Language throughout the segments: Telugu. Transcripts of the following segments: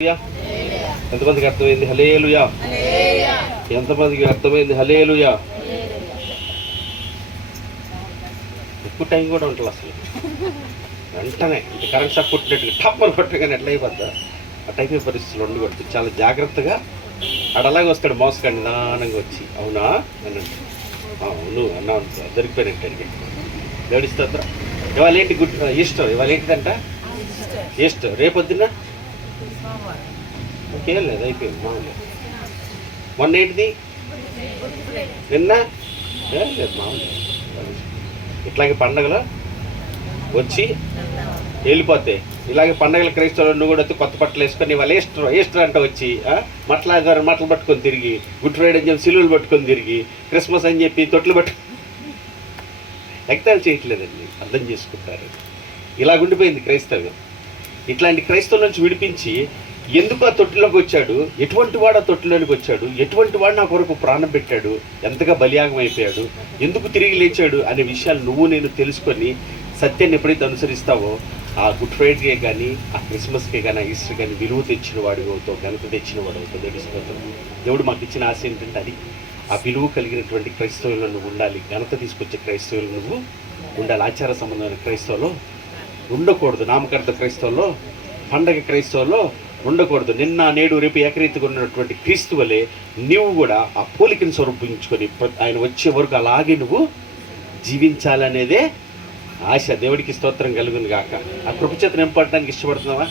ఎంతమందికి అర్థమైంది హల్లెలూయా? ఎంతమందికి అర్థమైంది హల్లెలూయా? ఎక్కువ టైం కూడా ఉంటుంది అసలు. వెంటనే కరెంట్ షాక్ కొట్టినట్టుగా టప్పని కొట్టగానే ఎట్లా అయిపోద్దా ఆ టైప్ పరిస్థితులు ఉండకూడదు. చాలా జాగ్రత్తగా అలాగే వస్తాడు మోసగాడు నిదానంగా వచ్చి, అవునా అన్నాడు. అవును అన్నా దొరికిపోయినట్టు అడిగి దేవుడిస్తా. ఇవాళ ఏంటి ఈస్టర్? ఇవాళ ఏంటిదంట ఈస్టర్. రేపొద్దున ఇంకేం లేదు, అయిపోయింది మామూలు. మొన్న ఏంటిది? నిన్న ఏం లేదు మామూలు. ఇట్లాగే పండగలు వచ్చి వెళ్ళిపోతే ఇలాగే పండగల క్రైస్తవులు నువ్వు కూడా కొత్త బట్టలు వేసుకొని వాళ్ళు ఈస్టర్ అంట వచ్చి మట్టలు పట్టుకొని తిరిగి, గుడ్ ఫ్రైడే అని చెప్పి సిలువలు పట్టుకొని తిరిగి, క్రిస్మస్ అని చెప్పి తొట్లు ఎక్తాలు చేయట్లేదండి. అర్థం చేసుకుంటారు. ఇలాగుండిపోయింది క్రైస్తవ్యం. ఇట్లాంటి క్రైస్తవుల నుంచి విడిపించి ఎందుకు ఆ తొట్టిలోకి వచ్చాడు, ఎటువంటి వాడు ఆ తొట్టిలోనికి వచ్చాడు, ఎటువంటి వాడు నా కొరకు ప్రాణం పెట్టాడు, ఎంతగా బలియాగం అయిపోయాడు, ఎందుకు తిరిగి లేచాడు అనే విషయాలు నువ్వు నేను తెలుసుకొని సత్యాన్ని ఎప్పుడైతే అనుసరిస్తావో ఆ గుడ్ ఫ్రైడే కానీ ఆ క్రిస్మస్కే కానీ ఆ ఈస్టర్ కానీ విలువ తెచ్చిన వాడు అవుతావు, ఘనత తెచ్చిన వాడు అవుతావు. దేవుడు మాకు ఇచ్చిన ఆశ ఏంటంటే అది ఆ విలువ కలిగినటువంటి క్రైస్తవులు నువ్వు ఉండాలి, ఘనత తీసుకొచ్చే క్రైస్తవులు నువ్వు ఉండాలి. ఆచార సంబంధమైన క్రైస్తవులో ఉండకూడదు, నామకార్థ క్రైస్తవుల్లో, పండగ క్రైస్తవుల్లో ఉండకూడదు. నిన్న నేడు రేపు ఏకరీతిగా ఉన్నటువంటి క్రీస్తు వలె నువ్వు కూడా ఆ పోలికను స్వరూపించుకొని ఆయన వచ్చే వరకు అలాగే నువ్వు జీవించాలనేదే ఆశ. దేవుడికి స్తోత్రం కలుగును గాక. ఆ కృపచేత నింపడడానికి ఇష్టపడుతున్నారా?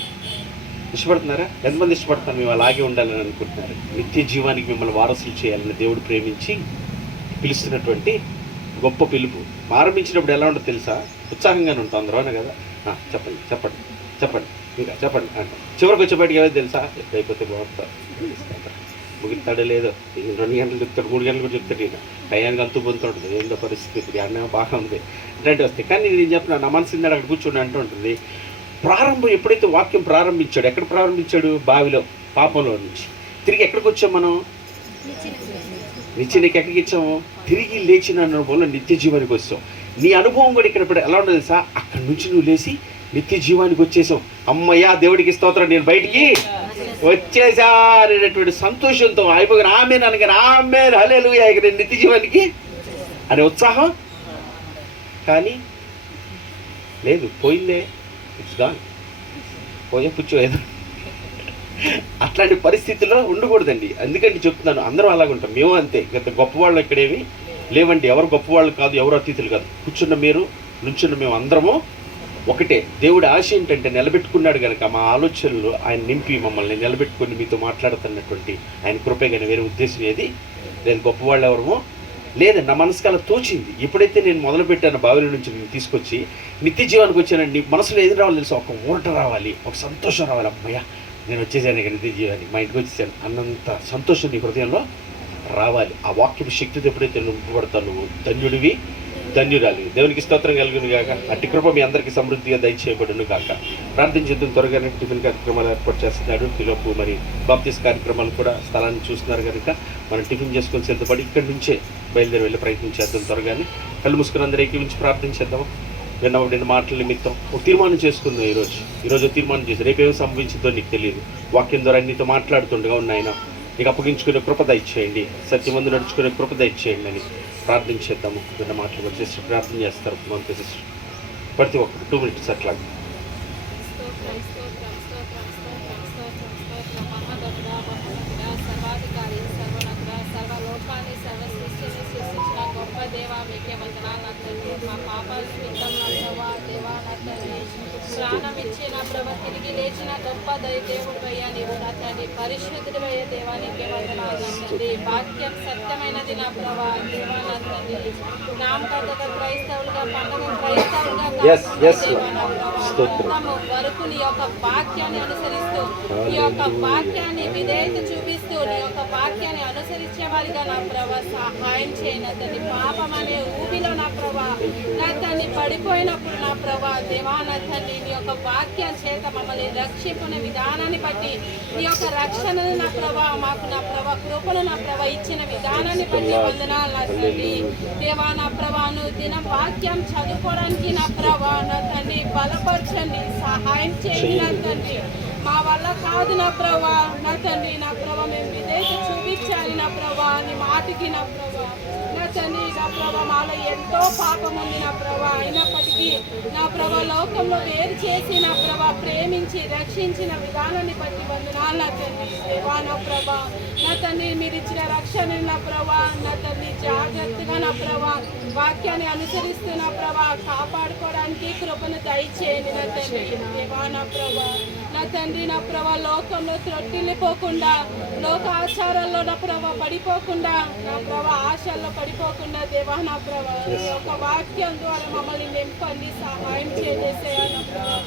ఎంతమంది ఇష్టపడతారు? మేము అలాగే ఉండాలని అనుకుంటున్నారు. నిత్య జీవానికి మిమ్మల్ని వారసులు చేయాలని దేవుడు ప్రేమించి పిలుస్తున్నటువంటి గొప్ప పిలుపు. ఆరంభించినప్పుడు ఎలా ఉంటుందో తెలుసా? ఉత్సాహంగానే ఉంటుంది అందరూ కదా. చెప్పండి చెప్పండి చెప్పండి ఇంకా చెప్పండి అంట. చివరికి వచ్చేపాటికి ఏమైతే తెలుసా? అయిపోతే బాగుంటారు, ముగిస్తాడో లేదో, 2 గంటలు చెప్తాడు, 3 గంటలు కూడా చెప్తాడు. ఈయన టయానికి అంతూ పొందుతుంటుంది. ఏందో పరిస్థితి అన్న బాగా ఉంది అంటే వస్తాయి. కానీ నేను చెప్పిన నా మనసు అక్కడ కూర్చొని అంటూ ఉంటుంది. ప్రారంభం ఎప్పుడైతే వాక్యం ప్రారంభించాడు, ఎక్కడ ప్రారంభించాడు? బావిలో, పాపంలో నుంచి తిరిగి ఎక్కడికి వచ్చాం మనం? నిత్యానికి ఎక్కడికి ఇచ్చాము? తిరిగి లేచిన అనుభవంలో నిత్య జీవానికి వచ్చాం. నీ అనుభవం కూడా ఇక్కడ ఎలా ఉండదు తెలుసా? అక్కడి నుంచి నువ్వు లేచి నిత్య జీవానికి వచ్చేసావు. అమ్మయ్యా దేవుడికి స్తోత్రం, నేను బయటికి వచ్చేసా అనేటటువంటి సంతోషంతో అయిపోయిన ఆమెన్ అనగానే ఆమెన్ హల్లెలూయా ఇక నేను నిత్య జీవానికి అనే ఉత్సాహం. కానీ లేదు, పోయిందే, ఇట్స్ గాన్, పోయే కూర్చోలేదు. అట్లాంటి పరిస్థితుల్లో ఉండకూడదండి. అందుకంటే చెప్తున్నాను, అందరం అలాగ ఉంటాం. మేము అంతే. గత గొప్పవాళ్ళు ఇక్కడేమి లేవండి. ఎవరు గొప్పవాళ్ళు కాదు, ఎవరు అతిథులు కాదు. కూర్చున్న మీరు, నుంచున్న మేము అందరము ఒకటే. దేవుడి ఆశ ఏంటంటే నిలబెట్టుకున్నాడు కనుక మా ఆలోచనలు ఆయన నింపి మమ్మల్ని నిలబెట్టుకొని మీతో మాట్లాడుతున్నటువంటి ఆయన కృపే కానీ వేరే ఉద్దేశం ఏది లేదు. గొప్పవాళ్ళు ఎవరమో లేదండి. నా మనసుకు అలా తోచింది. ఎప్పుడైతే నేను మొదలుపెట్టాను బావిల నుంచి నేను తీసుకొచ్చి నిత్య జీవానికి వచ్చానండి, మనసులో ఏది రావాలి తెలుసు? ఒక ఊరట రావాలి, ఒక సంతోషం రావాలి. అమ్మయ్య నేను వచ్చేసాను ఇక నిత్య జీవానికి, మా ఇంటికి వచ్చేసాను అన్నంత సంతోషం నీ హృదయంలో రావాలి. ఆ వాక్యపు శక్తితో ఎప్పుడైతే నింపబడతావు నువ్వు ధన్యుడివి, ధన్యురాలి. దేవునికి స్తోత్రం కలుగును గాక. అట్టి కృప మీ అందరికీ సమృద్ధిగా దయచేయబడును గాక. ప్రార్థించేద్దాం. త్వరగానే టిఫిన్ కార్యక్రమాలు ఏర్పాటు చేస్తున్నాడు. పిలుపు మరి బాప్తిస్ కార్యక్రమాలు కూడా స్థలాన్ని చూస్తున్నారు కనుక మనం టిఫిన్ చేసుకొని సిద్ధపడి ఇక్కడి నుంచే బయలుదేరి వెళ్ళి ప్రయత్నం చేద్దాం. త్వరగానే కళ్ళు మూసుకుని అందరూ ఏకీవించి ప్రార్థించేద్దాం. విన్న మాటల నిమిత్తం ఒక తీర్మానం చేసుకుందాం. ఈరోజు తీర్మానం చేసి రేపేమో సంభవించిందో నీకు తెలియదు. వాక్యం ద్వారా నీతో మాట్లాడుతుండగా ఉన్నాయన నీకు అప్పగించుకునే కృప దయచేయండి, సత్యమందు నడుచుకునే కృప దయచేయండి అని ప్రార్థించేద్దాము. విన్న మాటలు కూడా చేసి ప్రార్థన చేస్తారు మనకి సిస్టర్. ప్రతి ఒక్కరు 2 minutes అట్లా. ప్రాణం ఇచ్చిన ప్రభు తిరిగి లేచిన గొప్ప దేవుడు అయ్యా నీవు నా తండ్రి, పరిశుద్ధుడు అయ్యే దేవానికి వందనాలు తండ్రి. వాక్యం సత్యమైనది నా ప్రభా దేవా నా తండ్రి. నామకార్థ క్రైస్తవులుగా పండుగ క్రైస్తవులుగా వరకు నీ యొక్క వాక్యాన్ని అనుసరిస్తూ నీ యొక్క వాక్యాన్ని విధేయత చూపిస్తూ నీ యొక్క వాక్యాన్ని అనుసరించే వారిగా నా ప్రభా సహాయం చేయను తండ్రి. పాపం అనే ఊబిలో నా ప్రభా నా తండ్రి పడిపోయినప్పుడు నా ప్రభా దేవా నా తండ్రి నీ యొక్క వాక్యం చేత మమ్మల్ని రక్షించుకునే విధానాన్ని బట్టి నీ యొక్క రక్షణను నా ప్రభా మాకు నా ప్రభా కృపను నా ప్రభా ఇచ్చిన విధానాన్ని బట్టి వందనాలు నా తండ్రి. దేవా నా ప్రభాను దినం వాక్యం చదువుకోవడానికి నా ప్రభా నా తండ్రి బలపరచండి, సహాయం చేయండి నా తండ్రి. మా వల్ల కాదు నా ప్రభా. నా తండ్రి నా ప్రభా మేము విధేయత చూపించాలి నా ప్రభా, నీ మాటకి నా ప్రభా. నా తండ్రి నా ప్రభా మాలో ఎంతో పాపం ఉంది నా ప్రభా, అయినప్పటికీ నా ప్రభా లోకంలో వేరు చేసి నా ప్రభా ప్రేమించి రక్షించిన విధానాన్ని బట్టి వందనాలు నా తండ్రి. దేవా నా ప్రభా, నా తండ్రి మీరు ఇచ్చిన రక్షణ నా ప్రభా, నా తండ్రి జాగ్రత్తగా నా ప్రభా వాక్యాన్ని అనుసరిస్తూ నా ప్రభా కాపాడుకోవడానికి కృపను దయచేయండి నా తండ్రి. దేవా నా ప్రభా, నా తండ్రి నా ప్రభా లోకంలో త్రొట్టిల్లిపోకుండా, లోక ఆచారాల్లో నా ప్రభా పడిపోకుండా, నా ప్రభా ఆశల్లో పడిపోకుండా దేవా నా ప్రభా నీ యొక్క వాక్యం ద్వారా మమ్మల్ని నింపండి, సహాయం చేసేయా నా ప్రభా.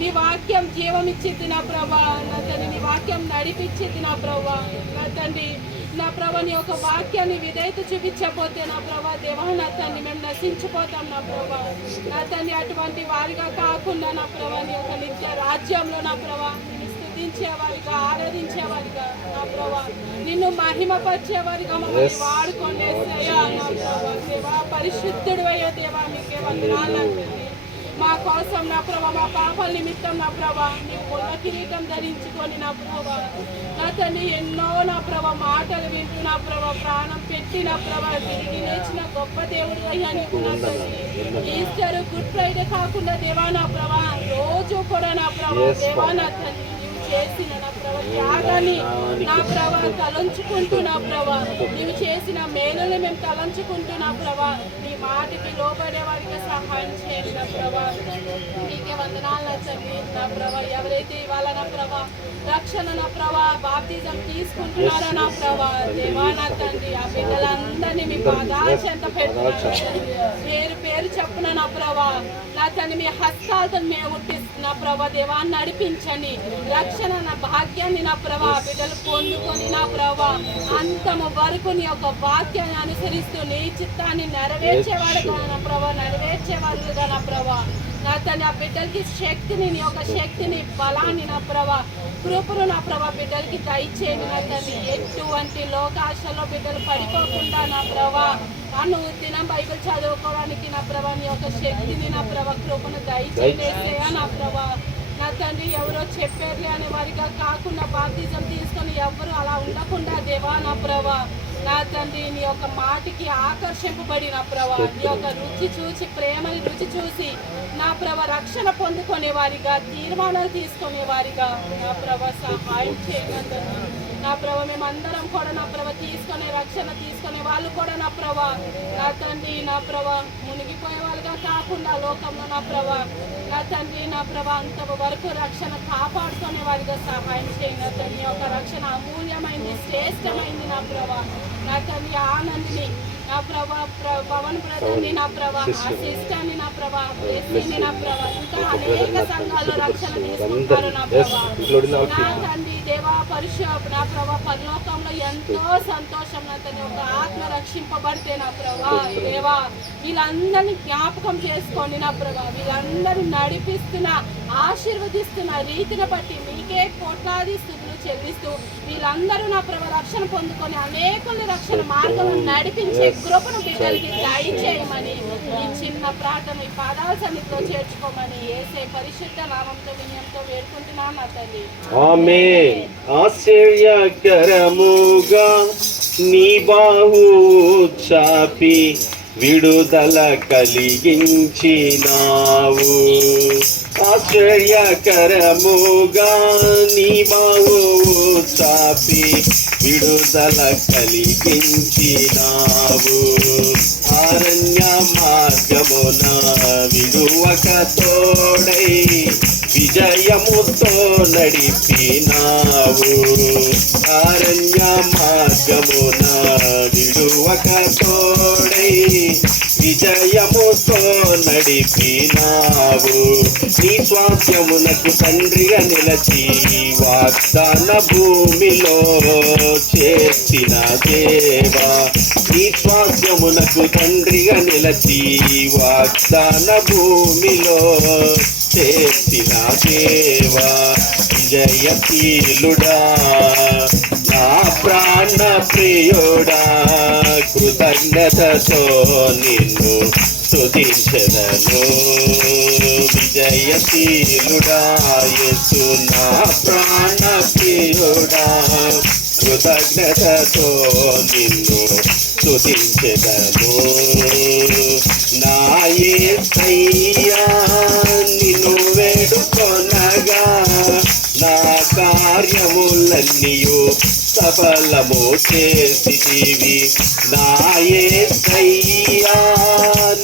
నీ వాక్యం జీవం ఇచ్చిద్ది నా ప్రభా, నా తండ్రి నీ వాక్యం నడిపించిద్ది నా ప్రభా. నా తండ్రి నా ప్రభా నీ యొక్క వాక్యాన్ని విధేయత చూపించకపోతే నా ప్రభా దేవా నా తండ్రి మేము నశించిపోతాం నా ప్రభా. నా తండ్రి అటువంటి వారిగా కాకుండా నా ప్రభా నీ యొక్క నిత్య రాజ్యంలో నా ప్రభా నిన్ను స్తుతించేవారిగా, ఆరాధించేవారిగా నా ప్రభా నిన్ను మహిమపరిచేవారిగా మమ్మల్ని వాడుకోండి యేసయ్యా. నా ప్రభా దేవా పరిశుద్ధుడు అయ్యే దేవా మీకే వందనాలు నా తండ్రి. మా కోసం నా ప్రభా మా పాపాల నిమిత్తం నా ప్రభా నీ ముళ్ళ కిరీటం ధరించుకొని నా ప్రభా నా తండ్రి ఎన్నో నా ప్రభా మాటలు వింటూ నా ప్రభా ప్రాణం పెట్టి నా ప్రభా తిరిగి లేచిన గొప్ప దేవుడు అయ్యా నీకు నా తండ్రి. ఈస్టర్ గుడ్ ఫ్రైడే కాకుండా దేవా నా ప్రభా రోజు కూడా నా ప్రభా దేవా నా తండ్రి చేసిన నా ప్రభా త్యాగాన్ని నా ప్రభా తలంచుకుంటూ నా ప్రభా నీవు చేసిన మేలుని మేము తలంచుకుంటూ నా ప్రభా నీ మాటకి లోబడే వారికి సహాయం చేయండి నా ప్రభా. నీకే వందనాలు నా తండ్రి. నా ప్రభా ఎవరైతే ఇవాళ నా ప్రభా రక్షణ నా ప్రభా బాప్తిజం తీసుకుంటున్నారో నా ప్రభా దేవా నా తండ్రి ఆ బిడ్డలందరినీ మీ పాదాల చెంత పెట్టుకున్నారు పేరు పేరు చెప్పున నా ప్రభా నా తండ్రి మీ హస్తాలతో మేము నా ప్రభా దేవా నడిపించండి. రక్షణ నా భాగ్యాన్ని నా ప్రభా బిడ్డలు పొందుకొని నా ప్రభా అంతము వరకు నీ యొక్క వాక్యాన్ని అనుసరిస్తూ నీ చిత్తాన్ని నెరవేర్చేవాడుగా నా ప్రభా నెరవేర్చేవాడుగా నా ప్రభా నా తండ్రి ఆ బిడ్డలకి శక్తిని నీ యొక్క శక్తిని బలాన్ని నా ప్రభా కృపను నా ప్రభా బిడ్డలకి దయచేయండి నా తండ్రి. ఎటువంటి లోకాశలో బిడ్డలు పడిపోకుండా నా ప్రభా అనుదినం బైబిల్ చదువుకోవడానికి నా ప్రభా నీ యొక్క శక్తిని నా ప్రభా కృపను దయచేయండి నా ప్రభా. నా తండ్రి ఎవరో చెప్పారులే అనే వారిగా కాకుండా బాప్తిజం తీసుకొని ఎవరు అలా ఉండకుండా దేవా నా ప్రభా నా తండ్రి నీ యొక్క మాటికి ఆకర్షింపబడి నా ప్రభా నీ యొక్క రుచి చూసి ప్రేమని రుచి చూసి నా ప్రభా రక్షణ పొందుకునే వారిగా తీర్మానాలు తీసుకునే వారిగా నా ప్రభా సహాయం చేయండి నా ప్రభా. మేమందరం కూడా నా ప్రభా తీసుకునే రక్షణ తీసుకునే వాళ్ళు కూడా నా ప్రభా నా తండ్రి నా ప్రభా మునిగిపోయే వాళ్ళుగా కాకుండా లోకంలో నా ప్రభా నా తండ్రి నా ప్రభా అంత వరకు రక్షణ కాపాడుకునే వారిగా సహాయం చేయండి. తండ్రి యొక్క రక్షణ అమూల్యమైంది, శ్రేష్టమైంది నా ప్రభా. నా తండ్రి ఆనందిని నా ప్రభా పవన్ బ్రదర్ని నా ప్రభా ఆ సిస్టర్ని నా ప్రభా బ్లెస్సింగ్ని నా ప్రభా ఇంకా అనేక సంఘాల్లో రక్షణ తీసుకుంటారు నా ప్రభా. నా తండ్రి దేవా పరిశుభ్ర నా ప్రభా పరలోకంలో ఎంతో సంతోషం నా తండ్రి ఒక ఆత్మ రక్షింపబడితే నా ప్రభా దేవా వీళ్ళందరినీ జ్ఞాపకం చేసుకోండి నా ప్రభా. వీళ్ళందరూ నడిపిస్తున్న ఆశీర్వదిస్తున్న రీతిని బట్టి మీకే కోట్లాది స్థుతులు చెల్లిస్తూ వీళ్ళందరూ నా ప్రభా రక్షణ పొందుకొని అనేకులు రక్షణ మార్గంలో నడిపించే కృపను బిడ్డలకి దయచేయమని ఈ చిన్న ప్రార్థన ఈ పాదాల సన్నిధిలో చేర్చుకోమని యేసే పరిశుద్ధ నామంతో వినయంతో వేడుకుంటున్నాం నా తల్లి. ఆమేన్. ఆశ్చర్యకరముగా నీ బాహు చాపి విడుదల కలిగించినావు. ఆశ్చర్యకరముగా నీ బాహు చాపి విడుదల కలిగించినావు. అరణ్య మార్గమున విడువక తోడై విజయముతో నడిపినావు. అరణ్య మార్గమున విడువక తోడై విజయముతో నడిపినావు. నీ స్వాస్థ్యమునకు తండ్రిగా నిలచి వాగ్దాన భూమిలో చేర్చిన దేవా. నీ స్వాస్థ్యమునకు తండ్రిగా నిలచి వాగ్దాన భూమిలో చేర్చిన దేవా. జయశీలుడా నా ప్రాణ ప్రియుడా కృతజ్ఞతతో నిన్ను స్తుతించెదను. విజయశీలుడా యేసు నా ప్రాణ ప్రియుడా, కృతజ్ఞతతో నిన్ను స్తుతించెదను. నా యేసయ్యా నిన్ను వేడుకొనగా నా కార్యములన్నీయు సఫలము చేసితివి. నా యేసయ్యా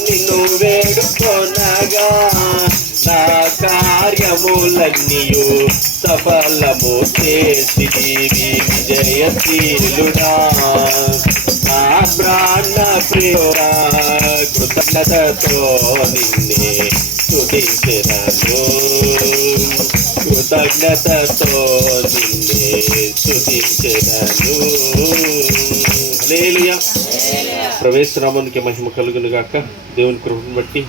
నిన్ను వేడుకొనగా నా కార్యములన్నీయు సఫలము చేసితివి. విజయశీలుడా నా ప్రాణ ప్రియుడా, కృతజ్ఞతతో నిన్నే స్తుతించెదను. కృతజ్ఞతతో నిన్నే స్తుతించెదను. హల్లెలూయా. ప్రవేశనామానికి మహిమ కలుగును గాక. దేవుని కృపను బట్టి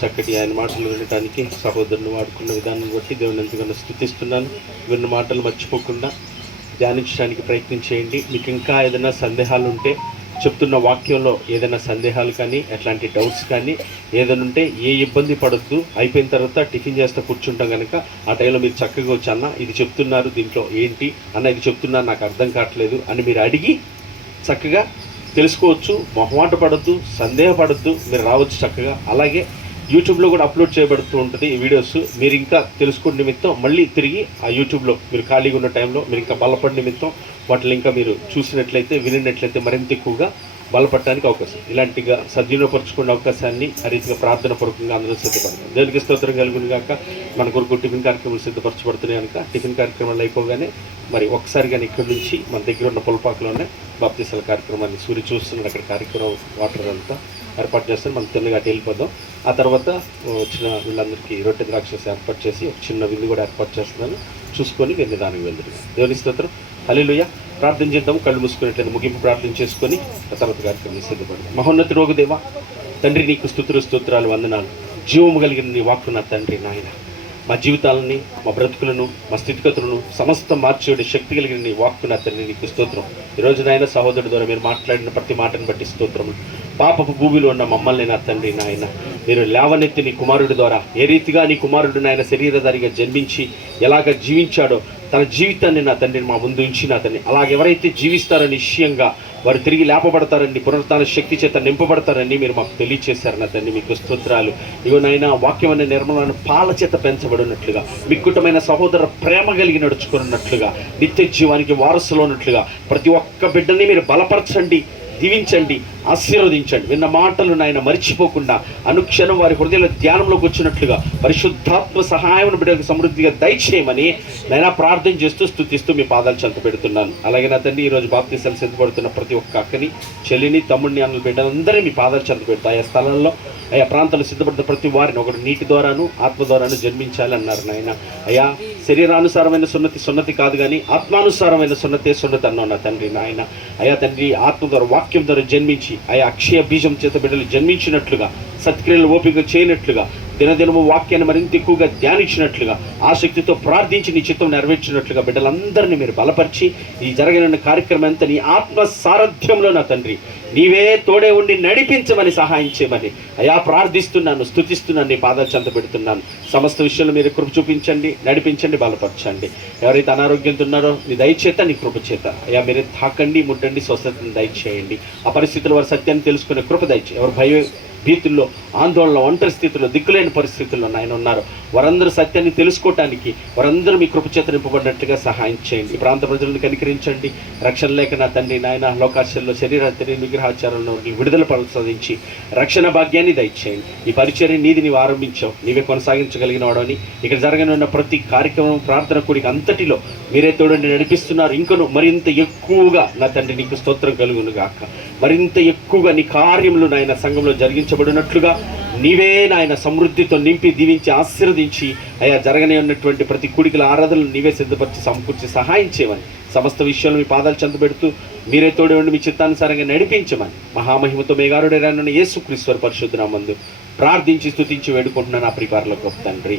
చక్కటి ఆయన మాటలు వినడానికి సహోదరుని వాడుకున్న విధానం బట్టి దేవుని ఎంతగానో స్తుతిస్తున్నాను. విన్న మాటలు మర్చిపోకుండా ధ్యానించడానికి ప్రయత్నం చేయండి. మీకు ఇంకా ఏదైనా సందేహాలు ఉంటే, చెప్తున్న వాక్యంలో ఏదైనా సందేహాలు కానీ ఎట్లాంటి డౌట్స్ కానీ ఏదైనా ఉంటే ఏ ఇబ్బంది పడద్దు. అయిపోయిన తర్వాత టిఫిన్ చేస్తే కూర్చుంటాం కనుక ఆ టైంలో మీరు చక్కగా వచ్చి అన్న ఇది చెప్తున్నారు, దీంట్లో ఏంటి అన్న, ఇది చెప్తున్నారు నాకు అర్థం కావట్లేదు అని మీరు అడిగి చక్కగా తెలుసుకోవచ్చు. మొహమాట పడద్దు, సందేహపడద్దు, మీరు రావచ్చు చక్కగా. అలాగే యూట్యూబ్లో కూడా అప్లోడ్ చేయబడుతూ ఉంటుంది ఈ వీడియోస్. మీరు ఇంకా తెలుసుకునే నిమిత్తం మళ్ళీ తిరిగి ఆ యూట్యూబ్లో మీరు ఖాళీగా ఉన్న టైంలో మీరు ఇంకా బలపడిన నిమిత్తం వాటిని ఇంకా మీరు చూసినట్లయితే, వినినట్లయితే మరింత ఎక్కువగా బలపడటానికి అవకాశం. ఇలాంటిగా సద్వినియోగపరచుకునే అవకాశాన్ని ఆ రీతిగా ప్రార్థన పూర్వకంగా అందరూ సిద్ధపడతాం. దేవునికి స్తోత్రం కలుగును గాక. మన కొరకు టిఫిన్ కార్యక్రమాలు సిద్ధపరచబడుతున్నాయి కనుక టిఫిన్ కార్యక్రమాలు అయిపోగానే మరి ఒకసారి కానీ ఇక్కడి నుంచి మన దగ్గర ఉన్న పొలపాకులోనే బాప్తీసాల కార్యక్రమాన్ని సూర్య చూస్తున్నాడు. అక్కడ కార్యక్రమం వాటర్ అంతా ఏర్పాటు చేస్తాను. మనం తిన్నగా వెళ్ళిపోదాం. ఆ తర్వాత వచ్చిన వీళ్ళందరికీ రొట్టె ద్రాక్షస్ ఏర్పాటు చేసి ఒక చిన్న విందు కూడా ఏర్పాటు చేస్తున్నాను. చూసుకొని మీరు నిదానికి వెళ్తున్నాం. దేవుని స్తోత్రం. హల్లెలూయా. ప్రార్థన చేద్దాం. కళ్ళు మూసుకున్నట్లయితే ముగింపు ప్రార్థన చేసుకొని ఆ తర్వాత కార్యక్రమం సిద్ధపడదాం. మహోన్నతుడోగు దేవా తండ్రి, నీకు స్తోత్రాలు వందనాలు. జీవము కలిగిన నీ వాక్కు నా తండ్రి నాయన, మా జీవితాలని, మా బ్రతుకులను, మా స్థితిగతులను సమస్త మార్చేడు శక్తి కలిగిన నీ వాక్కు నా తండ్రి, నీకు స్తోత్రం. ఈరోజు నాయన సహోదరుడి ద్వారా మీరు మాట్లాడిన ప్రతి మాటను బట్టి స్తోత్రములు. పాపపు భూమిలో ఉన్న మమ్మల్ని నా తండ్రి నాయన మీరు లేవనెత్తి నీ కుమారుడి ద్వారా ఏ రీతిగా నీ కుమారుడు నాయన శరీరధారిగా జన్మించి ఎలాగ జీవించాడో తన జీవితాన్ని నా తండ్రిని మా ముందు ఉంచి నా తండ్రి అలాగెవరైతే జీవిస్తారో నిశ్చయంగా వారు తిరిగి లేపబడతారని, పునరుత్థాన శక్తి చేత నింపబడతారని మీరు మాకు తెలియచేశారు నా తండ్రి. మీకు స్తోత్రాలు. ఇగో నాయన వాక్యం అనే నిర్మలమైన పాల చేత పెంచబడినట్లుగా, మిక్కుటమైన సహోదర ప్రేమ కలిగి నడుచుకున్నట్లుగా, నిత్య జీవానికి వారసులో ఉన్నట్లుగా ప్రతి ఒక్క బిడ్డని మీరు బలపరచండి, దీవించండి, ఆశీర్వదించండి. విన్న మాటలు నాయన మరిచిపోకుండా అనుక్షణం వారి హృదయాల ధ్యానంలోకి వచ్చినట్లుగా పరిశుద్ధాత్మ సహాయం బిడ్డలకు సమృద్ధిగా దయచేయమని నైనా ప్రార్థన చేస్తూ స్తుతిస్తూ మీ పాదాలు చెంత పెడుతున్నాను. అలాగే నా తండ్రి ఈరోజు బాప్తీసాలు సిద్ధపడుతున్న ప్రతి ఒక్క అక్కని, చెల్లిని, తమ్ముడిని, అన్నల బిడ్డలందరినీ మీ పాదాలు చెంత పెడతా. ఆయా స్థలంలో ఆయా ప్రాంతాలు సిద్ధపడిన ప్రతి వారిని ఒకటి నీటి ద్వారాను ఆత్మ ద్వారాను జన్మించాలి అన్నారు నాయన. అయ్యా శరీరానుసారమైన సున్నతి కాదు కానీ ఆత్మానుసారమైన సున్నతి అన్నావు నా తండ్రి నాయన. అయ్యా తండ్రి ఆత్మ ద్వారా వాక్యం ద్వారా జన్మించి ఆయా అక్షయ బీజం చేత బిడ్డలు జన్మించినట్లుగా, సత్క్రియలు ఓపిక చేయనట్లుగా, దినదినము వాక్యాన్ని మరింత ఎక్కువగా ధ్యానించినట్లుగా, ఆసక్తితో ప్రార్థించి నీ చిత్తం నెరవేర్చినట్లుగా బిడ్డలందరినీ మీరు బలపరిచి ఈ జరగనున్న కార్యక్రమం అంతా నీ ఆత్మ సారథ్యంలో నా తండ్రి నీవే తోడే ఉండి నడిపించమని సహాయం చేయమని అయా ప్రార్థిస్తున్నాను, స్తుతిస్తున్నాను, నీ పాదాలు చెంత పెడుతున్నాను. సమస్త విషయంలో మీరు కృప చూపించండి, నడిపించండి, బలపరచండి. ఎవరైతే అనారోగ్యంతో ఉన్నారో నీ దయచేత, నీ కృప చేత అయా మీరే తాకండి, ముట్టండి, స్వస్థతను దయచేయండి. ఆ పరిస్థితుల్లో వారి సత్యాన్ని తెలుసుకునే కృప దయచేయండి. ఎవరు భీతుల్లో, ఆందోళన, ఒంటరి స్థితిలో, దిక్కులేని పరిస్థితుల్లో నాయన ఉన్నారు వారందరూ సత్యాన్ని తెలుసుకోవటానికి వారందరూ మీ కృప చేత నింపబడినట్టుగా సహాయం చేయండి. ఈ ప్రాంత ప్రజలను కనికరించండి. రక్షణ లేక నా తండ్రి నాయన లోకాశల్లో శరీరాన్ని విగ్రహాచారంలో విడుదల ప్రసాదించి రక్షణ భాగ్యాన్ని దయచేయండి. ఈ పరిచర్య నీది నీవు ఆరంభించావు, నీవే కొనసాగించగలిగిన వాడని ఇక్కడ జరగనున్న ప్రతి కార్యక్రమం, ప్రార్థన కూడిక అంతటిలో మీరే తోడండి నడిపిస్తున్నారు. ఇంకను మరింత ఎక్కువగా నా తండ్రి నీకు స్తోత్రం కలుగును గాక. మరింత ఎక్కువగా నీ కార్యములు నాయన సంఘంలో జరిగించబడినట్లుగా నీవే నాయన సమృద్ధితో నింపి, దీవించి, ఆశీర్వదించి అయా జరగనే ఉన్నటువంటి ప్రతి కుడికల ఆరాధనలు నీవే సిద్ధపరిచి సమకూర్చి సహాయం చేయమని సమస్త విషయాలు మీ పాదాలు చెందబెడుతూ మీరే తోడే ఉండి మీ చిత్తానుసారంగా నడిపించమని మహామహిమతో మేఘారుడైన యేసుక్రీస్తు పరిశుద్ధ నామమున ప్రార్థించి స్తుతించి వేడుకుంటున్నాను నా ప్రియ పరలోకపు తండ్రి.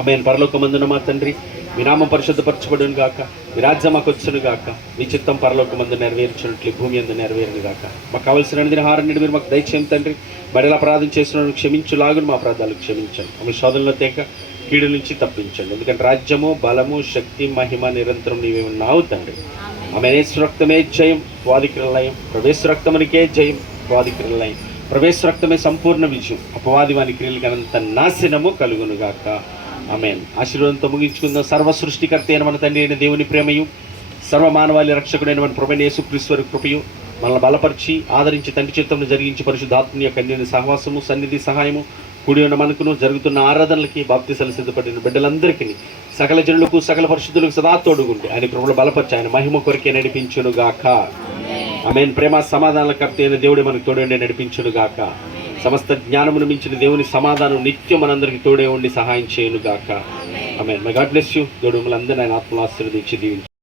ఆమేన్. పరలోకమందున మా తండ్రి, మీ నామం పరిశుద్ధపరచబడును గాక, మీ రాజ్యం మాకు వచ్చును గాక, మీ చిత్తం పరలోకమందు నెరవేర్చినట్లు భూమి అందు నెరవేరును గాక. మాకు కావలసిన ఆహారం మీరు మాకు దయచేయం తండ్రి. బడిలో అపరాధం చేసిన క్షమించులాగును మా అపరాధాలు క్షమించండి. ఆమె శోధనలో తేక కీడు నుంచి తప్పించండి. ఎందుకంటే రాజ్యము, బలము, శక్తి, మహిమ నిరంతరం నీవే ఉన్నావు తండ్రి. ఆమె యేసు రక్తమే జయం, స్వాదిక్రలయం. ప్రవేశ రక్తమునికే జయం, స్వాదిక్రలయం. ప్రవేశ రక్తమే సంపూర్ణ విజయం. అపవాది వాని క్రియలకి అనంత నాశనము కలుగును గాక. ఆమేన్. ఆశీర్వాదంతో ముగించుకుందాం. సర్వ సృష్టికర్త అయిన మన తండ్రి అయిన దేవుని ప్రేమయు, సర్వ మానవాళి రక్షకుడైన మన ప్రభువైన యేసుక్రీస్తు కృపయు, మనల్ని బలపరిచి ఆదరించి తండ్రి చిత్తమును జరిగించి పరిశుద్ధాత్మని యొక్క అన్యోన్య సహవాసము, సన్నిధి, సహాయము కూడి ఉన్న మనకును జరుగుతున్న ఆరాధనలకి బాప్తిసాలు సిద్ధపడిన బిడ్డలందరికీ, సకల జనులకు, సకల పరిశుద్ధులకు సదా తోడుగుండి ఆయన కృపలో బలపరిచి ఆయన మహిమ కొరకే నడిపించును గాక. ఆమేన్. ప్రేమ సమాధానాల కర్త అయిన దేవుడు మనకు తోడే నడిపించును గాక. సమస్త జ్ఞానమును మించిన దేవుని సమాధానం నిత్యం మనందరికీ తోడే ఉండి సహాయం చేయను గాక. Amen. May God bless you. దేవుడు మిమ్మల్ని అందరినీ ఆయన ఆత్మలో ఆశీర్వదించి దీవించు.